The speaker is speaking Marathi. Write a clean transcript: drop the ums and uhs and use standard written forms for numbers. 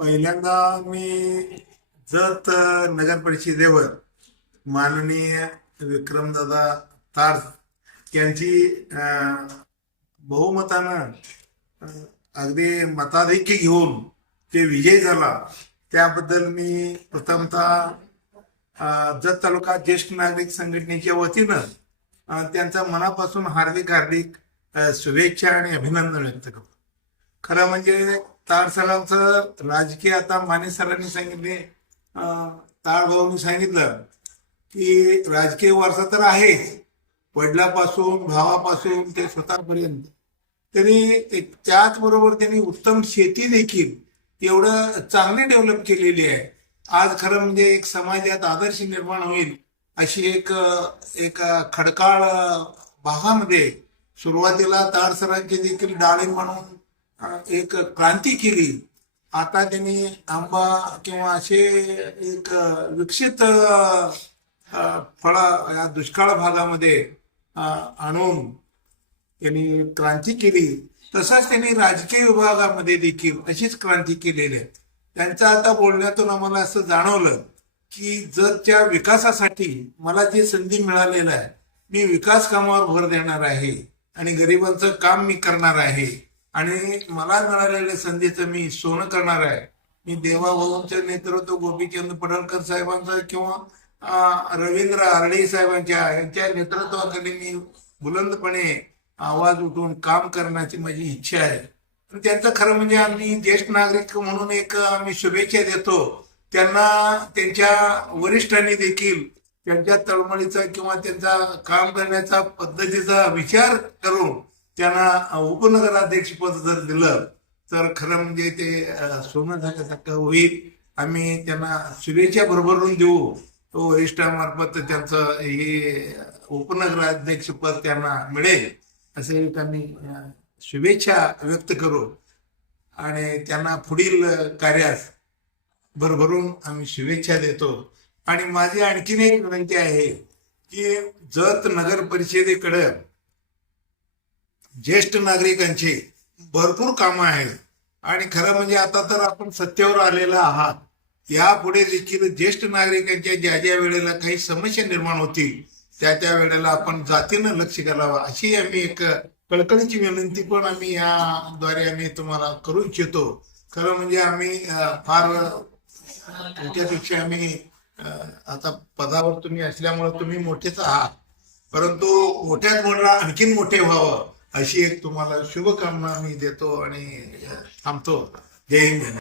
पहिल्यांदा मी जत नगर परिषदेवर माननीय विक्रमदादा तार यांची बहुमतानं अगदी मताधिक्य घेऊन ते विजय झाला त्याबद्दल मी प्रथमतः जत तालुका ज्येष्ठ नागरिक संघटनेच्या वतीनं त्यांचा मनापासून हार्दिक हार्दिक शुभेच्छा आणि अभिनंदन व्यक्त करतो. खरं म्हणजे तार सरांचं राजकीय आता माने सरांनी सांगितले, तार भाऊनी सांगितलं की राजकीय वारसा तर आहे, वडिलापासून भावापासून ते स्वतःपर्यंत. त्यांनी त्याचबरोबर त्यांनी उत्तम शेती देखील एवढं चांगली डेव्हलप केलेली आहे. आज खरं म्हणजे एक समाजात आदर्श निर्माण होईल अशी एक एक खडकाळ भागामध्ये सुरुवातीला तार सरांची देखील डाळिंब म्हणून एक क्रांती केली. आता त्यांनी आंबा किंवा असे एक विकसित फळ या दुष्काळ भागामध्ये आणून त्यांनी क्रांती केली. तसंच त्यांनी राजकीय विभागामध्ये देखील अशीच क्रांती केलेली आहे. त्यांचं आता बोलण्यातून आम्हाला असं जाणवलं की जतच्या विकासासाठी मला जी संधी मिळालेली आहे, मी विकास कामावर भर देणार आहे आणि गरिबांचं काम मी करणार आहे आणि मला मिळालेल्या संधीचं मी सोनं करणार आहे. मी देवाभाऊंचं नेतृत्व, गोपीचंद पडळकर साहेबांचं किंवा रवींद्र आरडे साहेबांच्या यांच्या नेतृत्वाखाली मी बुलंदपणे आवाज उठवून काम करण्याची माझी इच्छा आहे. त्यांचं खरं म्हणजे आम्ही ज्येष्ठ नागरिक म्हणून एक आम्ही शुभेच्छा देतो. त्यांना त्यांच्या वरिष्ठांनी देखील त्यांच्या तळमळीचा किंवा त्यांचा काम करण्याचा पद्धतीचा विचार करून त्यांना उपनगराध्यक्षपद जर दिलं तर खरं म्हणजे ते सोनं झाल्यासारखं होईल. आम्ही त्यांना शुभेच्छा भरभरून देऊ. तो वरिष्ठामार्फत त्यांचं हे उपनगराध्यक्षपद त्यांना मिळेल असे त्यांनी शुभेच्छा व्यक्त करू आणि त्यांना पुढील कार्यास भरभरून आम्ही शुभेच्छा देतो. आणि माझी आणखीन एक विनंती आहे की जत नगर परिषदेकडे ज्येष्ठ नागरिकांची भरपूर कामं आहेत आणि खरं म्हणजे आता तर आपण सत्तेवर आलेला आहात. यापुढे देखील ज्येष्ठ नागरिकांच्या ज्या ज्या वेळेला काही समस्या निर्माण होतील त्या वेळेला आपण जातीनं लक्ष घालावं अशी आम्ही एक कळकळीची विनंती पण आम्ही याद्वारे आम्ही तुम्हाला करू इच्छितो. खरं म्हणजे आम्ही फार मोठ्यापेक्षा आम्ही आता पदावर तुम्ही असल्यामुळे तुम्ही मोठेच आहात, परंतु मोठ्यात मोठा आणखीन मोठे व्हावं अशी एक तुम्हाला शुभकामना मी देतो आणि थांबतो. जय हिंद.